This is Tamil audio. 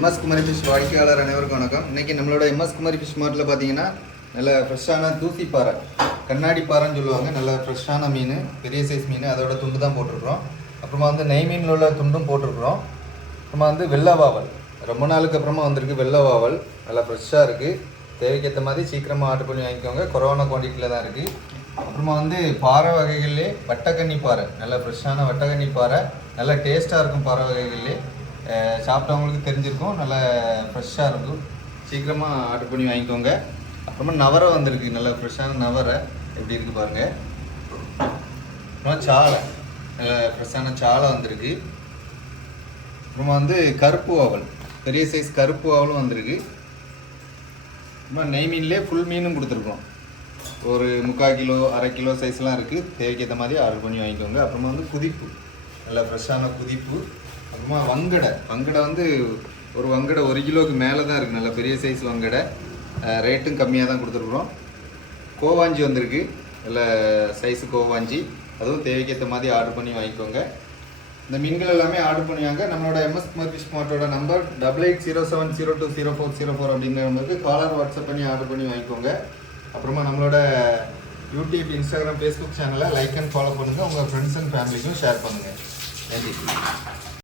எம்எஸ் குமரி ஃபிஷ் வாடிக்கையாளர் அனைவருக்கும் வணக்கம். இன்னைக்கு நம்மளோட எம்எஸ் குமரி ஃபிஷ் மார்ட்டில் பார்த்தீங்கன்னா நல்ல ஃப்ரெஷ்ஷான தூசி பாறை கண்ணாடி பாறைன்னு சொல்லுவாங்க. நல்ல ஃப்ரெஷ்ஷான மீன் பெரிய சைஸ் மீன். அதோட துண்டு தான் போட்டிருக்கிறோம். அப்புறமா வந்து நெய் மீனில் உள்ள துண்டும் போட்டிருக்கிறோம். அப்புறமா வந்து வெள்ளை வாவல். ரொம்ப நாளுக்கு அப்புறமா வந்திருக்கு வெள்ளை வாவல். நல்லா ஃப்ரெஷ்ஷாக இருக்குது தேவைக்கேற்ற மாதிரி சீக்கிரமாக ஆர்டர் பண்ணி வாங்கிக்கோங்க. கொரோனா குவான்டிட்டியில் தான் இருக்குது அப்புறமா வந்து பாறை வகைகள்லேயே வட்டக்கன்னி பாறை. நல்ல ஃப்ரெஷ்ஷான வட்டக்கன்னி பாறை. நல்லா டேஸ்ட்டாக இருக்கும் பாறை வகைகள்லேயே. சாப்பிட்டவங்களுக்கு தெரிஞ்சிருக்கும். நல்லா ஃப்ரெஷ்ஷாக இருக்கும். சீக்கிரமாக ஆர்டர் பண்ணி வாங்கிக்கோங்க. அப்புறமா நவரை வந்திருக்கு. நல்லா ஃப்ரெஷ்ஷான நவரை. எப்படி இருக்குது பாருங்கள் அப்புறமா சாலை. நல்லா ஃப்ரெஷ்ஷான சாலை வந்திருக்கு. அப்புறமா வந்து கருப்பு ஆவல் பெரிய சைஸ் கருப்பு ஆவலும் வந்திருக்கு. அப்புறமா நெய் மீன்லேயே ஃபுல் மீனும் கொடுத்துருக்கோம் ஒரு முக்கால் கிலோ அரை கிலோ சைஸ்லாம் இருக்குது தேவைக்கேற்ற மாதிரி ஆர்டர் பண்ணி வாங்கிக்கோங்க. அப்புறமா வந்து குதிப்பு. நல்லா ஃப்ரெஷ்ஷான குதிப்பு. அப்புறமா வங்கடை. வங்கடை வந்து ஒரு வங்கடை ஒரு கிலோவுக்கு மேலே தான் இருக்குது நல்ல பெரிய சைஸ் வங்கடை. ரேட்டும் கம்மியாக தான் கொடுத்துருக்குறோம். கோவாஞ்சி வந்திருக்கு. நல்ல சைஸு கோவாஞ்சி. அதுவும் தேவைக்கேற்ற மாதிரி ஆர்டர் பண்ணி வாங்கிக்கோங்க. இந்த மீன்கள் எல்லாமே ஆர்டர் பண்ணுவாங்க நம்மளோட MS Kumar fish மார்ட்டோட number double eight zero seven zero two zero four zero four அப்படிங்கிற நம்பருக்கு காலர் வாட்ஸ்அப் பண்ணி ஆர்டர் பண்ணி வாங்கிக்கோங்க. அப்புறமா நம்மளோட யூடியூப் இன்ஸ்டாகிராம் ஃபேஸ்புக் சேனலை லைக் அண்ட் ஃபாலோ பண்ணுங்கள் உங்கள் ஃப்ரெண்ட்ஸ் அண்ட் ஃபேமிலிக்கும் ஷேர் பண்ணுங்கள் நன்றி.